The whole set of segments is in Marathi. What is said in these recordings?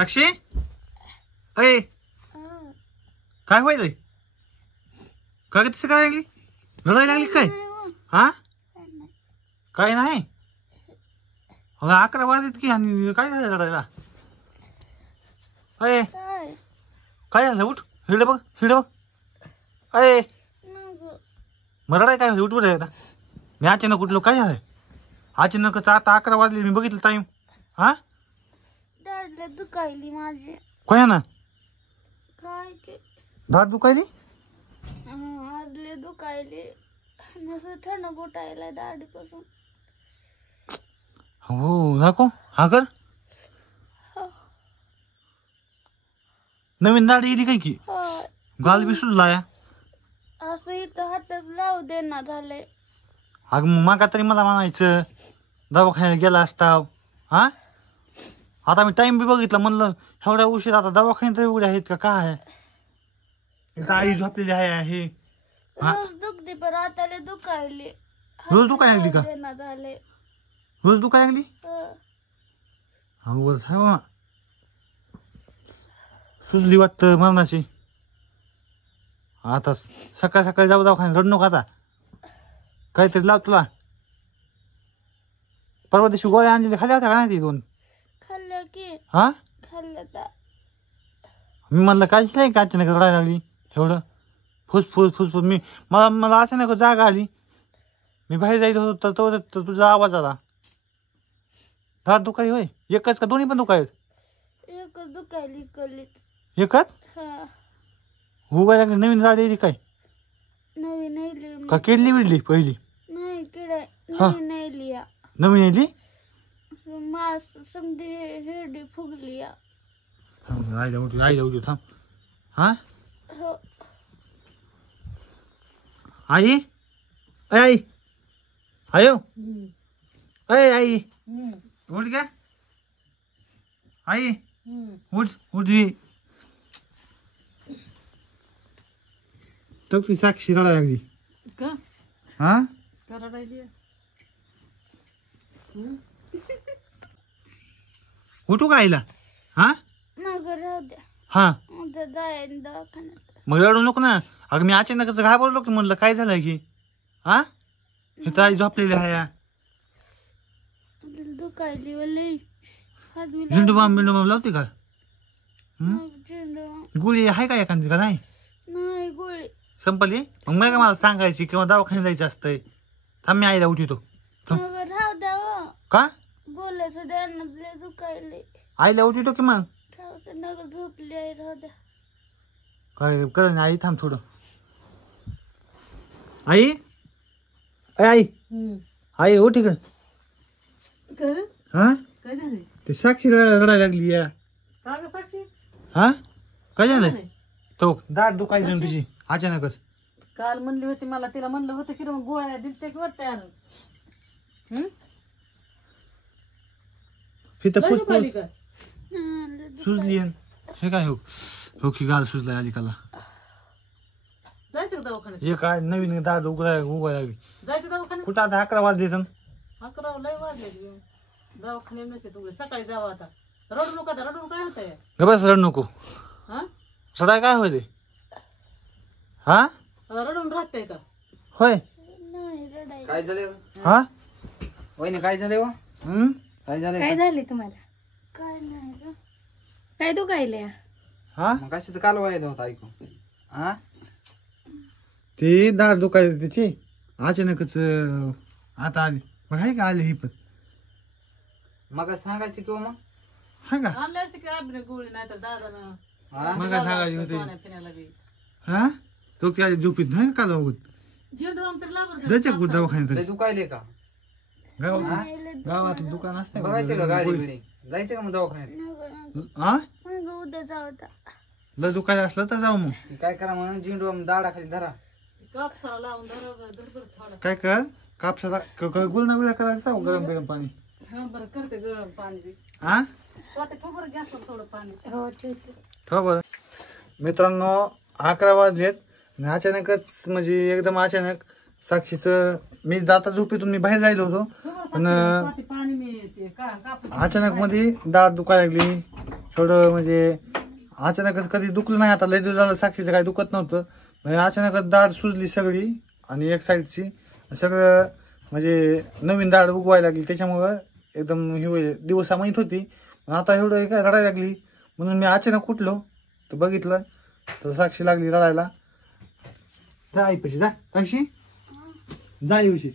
साक्षी अय काय व्हायलंय काय तसं काय लागली रडायला लागली काय हा काय नाही अगं 11 वाजलेत की आणि काय झालं रडायला अय काय झालं उठ हिरडे बघ अय मला रडाय काय उठ बरं आता मी अचानक उठलो काय झालंय अचानकच आता 11 वाजले मी बघितलं टाइम हा दाढ दुखायली माझी काय ना काय ते दाढ दुखायली आजले दुखायली नसं थंड गोटायला दाढीपासून हो दाखव हा कर नवीन दाढ येली काय की गाल बी सुजला या असं इथं हातात लावू देना झालंय अगं मागा तरी मला म्हणायचं दवाखान्यात गेला असता हा आता मी टाइम बी बघितला म्हणलं एवढ्या उशीर आता दवाखान्यात एवढे आहेत का काय आई झोपलेली आहे रोज दुखते पण आता लय दुखायली रोज दुखायला लागली का देना झालंय रोज दुखायला लागली हो सुजली वाटतं मरणाची आता सकाळ सकाळी जाऊ दवाखान्यात रडू नको आता काहीतरी लाव तुला परवा दिवशी गोळ्या आणलेल्या खाल्ल्या होत्या का नाही ती 2 खाल्ल्या की हा खाल्ल्या तर मी म्हणलं काय नाही का अचानक रडायला लागली एवढं फुसफुस मला अचानक जागा आली मी बाहेर जायचं होतो तर तुझा आवाज आला दाढ दुखाई होय एकच का दोन्ही पण दुखायत एकच दुखायली कलीत एकच उगायला लागली नवीन दाढ येईल काय नवीन येली का किडली बिडली पहिली नाही किडा नवीन येली नवीन येली मास समधी हिरडी फुगली आईला उठू थांब हा हो आई आई आयो अय आई उठ क्या आई उठ तो ती साक्षी रडायला लागली का हा रडायली उठू का आईला हा मग राहू द्या हा उद्या जाईन दवाखान्यात मग रडू नको ना अगं मी अचानकच घाबरलो की म्हणलं काय झालं की हा इथं आई झोपलेली आहे दुखायली वले झेंडूबाम लावते का झेंडू गोळी आहे का एखादी का नाही नाही गोळी संपली मग मला का मला सांगायची किंवा दवाखान्यात जायचं असतंय थांब मी आईला उठवतो मग राहू द्या का बोलायचं द्या दुखायले आईला उठवतो की मग नगर झोपली आहे राहू द्या काय कर आई थांब थोडं आई आई आई उठ इकडं हा ते साक्षी रडायला लागली या हा काय झालंय तो दाढ दुखायची ना तुझी अचानकच काल म्हणली होती मला तिला म्हणलं होतं की मग गोळ्या दिलते की वाटतंय आणून इथं फुसफुस का सुजली हे काय हो की गाल सुजलाय अलिकाला जायचं का दवाखान्यात हे काय नवीन दाढ उगायला लागली जायचं दवाखान्यात कुठं आता 11 वाजले तर 11 लय वाजले दवाखान्यात नसते तुकडे सकाळी जावं आता रडू नका आता रडून काय होतंय बस रड नको हा रडाय काय होते हा आता रडून राहतंय का होय नाही रडायला काय झाले हा वहिनी काय झाले काय झाले काय झाले तुम्हाला काय नाही ग काय दुखायले हा मग कशाचं काल व्हायला होता ऐकू हा ती दाढ दुखायची तिची अचानकच आता आली मग आहे का आली ही पण मग सांगायचं किंवा मग हाय का आणले असते की अभिनय गोळी नाही तर दादानं हा? मग काय सांगायची होती पिण्याला बी हा तो की आली झोपीत नाही का लावत झेंडू आम तर लागत जायचं कुठं दवाखान्यात लय दुखायले का गावात दुकान असतं बघायचं का गाडी बिडी जायचं का मग दवाखान्यात हा उद्या जाऊ लय दुखायला असलं तर जाऊ मग काय करा म्हणून झेंडू दाडा खाली धरा कापसाला लावून धर थोडा काय कर कापसाला गुलना बिळा करायचा गरम गरम पाणी हा बरं करते गरम पाणी बी हा आता ठोबर गॅस थोडं पाणी हो ठेवते ठेवा बरं मित्रांनो 11 वाजलेत आणि अचानकच म्हणजे एकदम अचानक साक्षीचं मी जाता झोपेतून मी बाहेर जायलो होतो पण पाणी मी ते कापूस अचानक मध्ये दाढ दुखायला लागली थोडं म्हणजे अचानकच कधी दुखलं नाही. आता लय दिवस झालं साक्षीचं काही दुखत नव्हतं. म्हणजे अचानकच दाढ सुजली सगळी आणि एक साईडची सगळं म्हणजे नवीन दाढ उगवायला लागली. त्याच्यामुळं एकदम हे होईल दिवसा माहीत होती. पण आता एवढं काय रडायला लागली म्हणून मी अचानक उठलो तर बघितलं तर साक्षी लागली रडायला. जा आई पशी जा साक्षी जा येऊशी.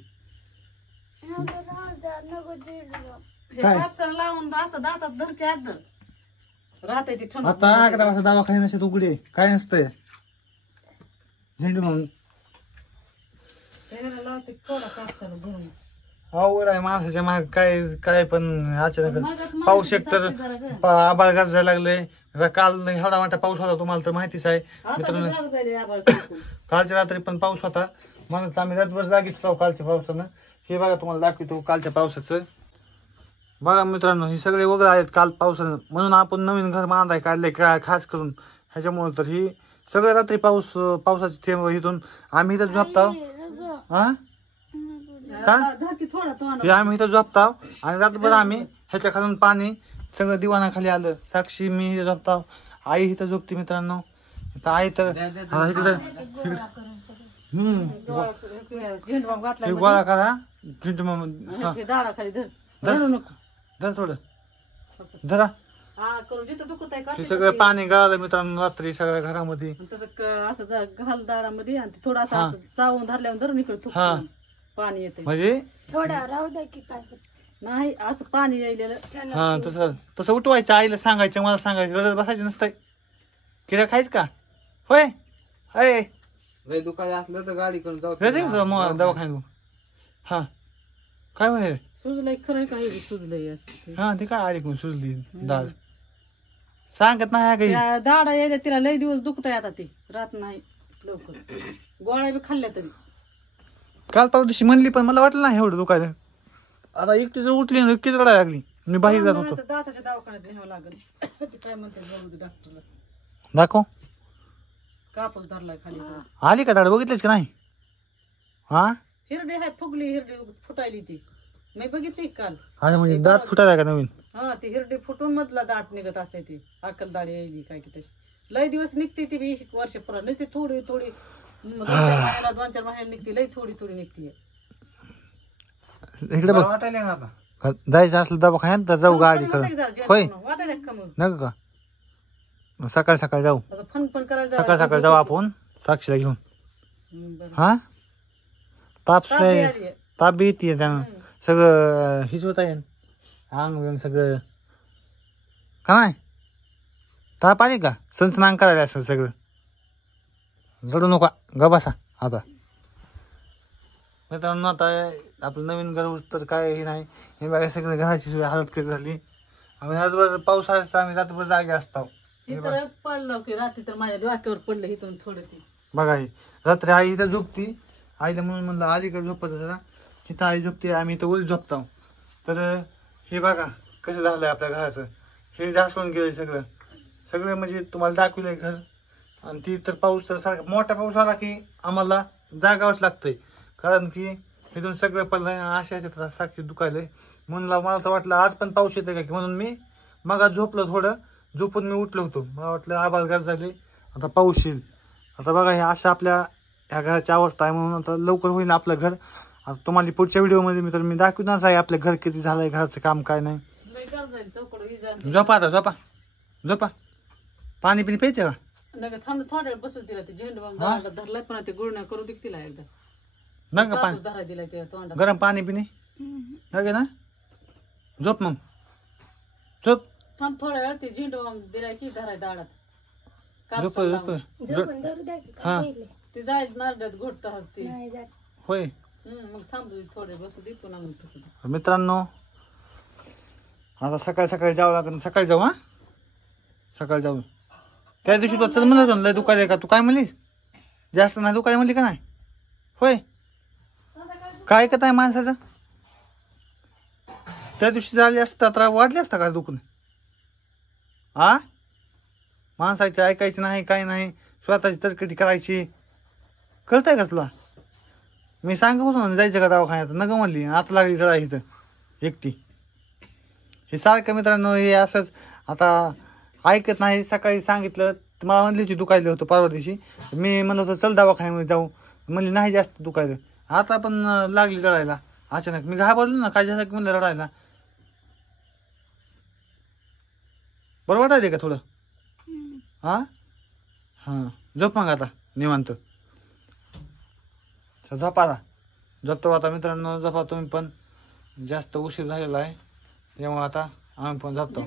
काय? कापसाला लावून असं दातात धरके आत धर राहते ती थंड. आता 11 वाजता दवाखाने नसत उघडे काय नसतंय झेंडू म्हणून. त्याला लावते थोडा कापसाला भरून. अवघड आहे माणसाच्या माग काय काय पण अचानक मगात पाऊस एक तर साक्षी जरा गं. आबाळ गाजायला लागले. काल एवढा मोठा पाऊस होता तुम्हाला तर माहितीच आहे आता मित्रांनो. गार झाले आभाळ चुकून. कालच्या रात्री पण पाऊस होता म्हणून आम्ही रातभर जागीच होतो कालच्या पावसानं. हे बघा तुम्हाला दाखवतो कालच्या पावसाचं. बघा मित्रांनो हे सगळे वगैरे आहेत काल पावसानं म्हणून आपण नवीन घर बांधाय काढले काय खास करून ह्याच्यामुळे. तर ही सगळं रात्री पावसाचे थेंब इथून आम्ही इथं झोपताव. हा का धर की थोडा तो हे आम्ही इथं झोपताव आणि रात्रभर आम्ही ह्याच्या खालून पाणी सगळं दिवाणाखाली आलं. साक्षी मी इथं झोपताव आई इथं झोपते मित्रांनो. तर आई तर हा इकडं झेंडू घातला हे गोळा करा झेंडू मामा. हा दाडाखाली धर धर. रडू नको धर थोडं असं. धरा. हा करून जिथं दुखत आहे का हे सगळं पाणी गळालं मित्रांनो रात्री सगळ्या घरामध्ये. तसं असं घाल दाडामध्ये आणि ते थोडं असं हा. असं चावून धरल्यावर धरून इकडे हा. पाणी येते. म्हणजे थोडा राहू द्या की काय नाही असं पाणी यायलेलं. हा तसं तसं उठवायचं आईला सांगायचं मला सांगायचं रडत बसायचं नसतंय. किरा खायच का होय अय लय दुकाने असलं तर गाडी करून जाऊ. दवाखान्यात. हा काय माहिती सुजलंय खरं काही सुजलंय असं. हा ते काय आली कोण सुजली दाल सांगत नाही काही. त्या दाडा यायला तिला लय दिवस दुखत आहे आता ते रात नाही लवकर. गोळ्या बी खाल्ल्या तरी काल परवा दिवशी म्हणली पण मला वाटलं नाही एवढं दुखायला. आता एकटीच उठली आणि एकटीच रडायला लागली. मी बाहेर जात होतो. दाताच्या दवाखान्यात न्यावं लागेल. ते काय म्हणते जाऊ दे डॉक्टरला. दाखव कापूस धरलाय खाली. आली का दाड बघितलीच का नाही. हा हिरडी आहे फुगली हिरडी फुटायली ती मी बघितली काल. आता म्हणजे दात फुटायला का नवीन. हा ती हिरडी फुटून मधला दाट निघत असते ती अक्कल दाढी यायली काय की तशी लय दिवस निघते ती 20 वर्ष परत नुसती थोडी थोडी 2-4 महिन्याला निघते लय थोडी थोडी निघते. इकडे बघ वाटायला ना आता जायचं असलं दवाखान्यात तर जाऊ गाडी करून. होय वाटायला का मग नका का सकाळी सकाळी जाऊ. असं फन फन करायला सकाळ सकाळी जाऊ आपण साक्षीला घेऊन. बरं. हा ताप ताप बी आली आहे. ताप बी येते त्यानं सगळं हिच होत आहे अंग बिंग सगळं का नाही. ताप आली का संस्नान करायला असं सगळं. रडू नका ग बसा आता. मित्रांनो आता आपलं नवीन घर तर काय हे नाही. हे बघा सगळं घराची हालत कधी झाली. आम्ही रातभर पाऊस आला तर आम्ही रातभर जागे असतो. हे तर पडलं की रात्री तर माझ्या डोक्यावर पडलं इथून थोडं ती. बघा ही रात्री आई इथं झोपती. आईला म्हणून म्हणलं अलीकडे झोपत जरा इथं आई झोपते आम्ही इथं वरी झोपतो. तर हे बघा कसं झालंय आपल्या घराचं. हे ढासळून गेलंय सगळं सगळं म्हणजे तुम्हाला दाखवलंय घर. आणि ती तर पाऊस तर सारखा मोठा पाऊस आला की आम्हाला जागावंच लागतंय. कारण की इथून सगळं पडलं अशा साक्षी दुखायलंय. म्हणून मला तर वाटलं आज पण पाऊस येते का की म्हणून मी मग झोपलं थोडं झोपून मी उठलो होतो. मला वाटलं आबाळ गार झाले आता पाऊस येईल. आता बघा हे असं आपल्या ह्या घराची अवस्था आहे म्हणून आता लवकर होईल आपलं घर. आता तुम्हाला पुढच्या व्हिडिओमध्ये मी दाखवणारच आहे आपलं घर किती झालंय घराचं काम काय नाही. लय गार जाईल चौकड विजा झोपा आता झोपा झोपा. पाणी पिणी प्यायचं का नका थांब थोड्या वेळ बसून तिला ते झेंडू बाम धरलाय पण ते गुळण्या करू दे तिला एकदा. नका पाणी धरा दिलाय त्या तोंडात. गरम पाणी पिणे नका ना. झोप मग झोप थांब थोड्या वेळ ते झेंडू बाम दिलाय की धराय दाडात. झोप कापसाला झोप लावून. झोपून धरू द्या की हा. काय केलंय? ते जायच नारड्यात घोटत ते. नाही जात. होय. मग थांब थोडे बसू दे पुन्हा मग थुकू. मित्रांनो आता सकाळी सकाळी जावं लागेल. सकाळी जाऊ. हा सकाळी जाऊ. त्या दिवशी तू चल म्हणलं होतं लय दुखायला का तू काय म्हणलीस जास्त नाही दुखायला म्हणली का नाही. होय काय ऐकत आहे माणसाचं. त्या दिवशी झाली असता तर वाढले असता का दुखून. हा माणसाची ऐकायची नाही काय नाही स्वतःची तरकटी करायची. कळतंय का तुला. मी सांगत होतो ना जायचं का दवाखान्यात नका म्हणली आता लागली चढा इथं एकटी. हे सारखं मित्रांनो हे असंच आता ऐकत नाही. सकाळी सांगितलं तर मला म्हणली होती दुखायलं होतं परवा दिवशी. मी म्हणलं होतं चल दवाखान्यामध्ये जाऊ, म्हणली नाही जास्त दुखायलं. आता पण लागली रडायला अचानक. मी घाबरलो ना काय झालं म्हणलं रडायला. बरं वाटायले का थोडं? हा हां झोप मग आता निवांत. झोपा आता. झोपतो आता मित्रांनो, झोपा तुम्ही पण. जास्त उशीर झालेला आहे त्यामुळे आता आम्ही पण झोपतो.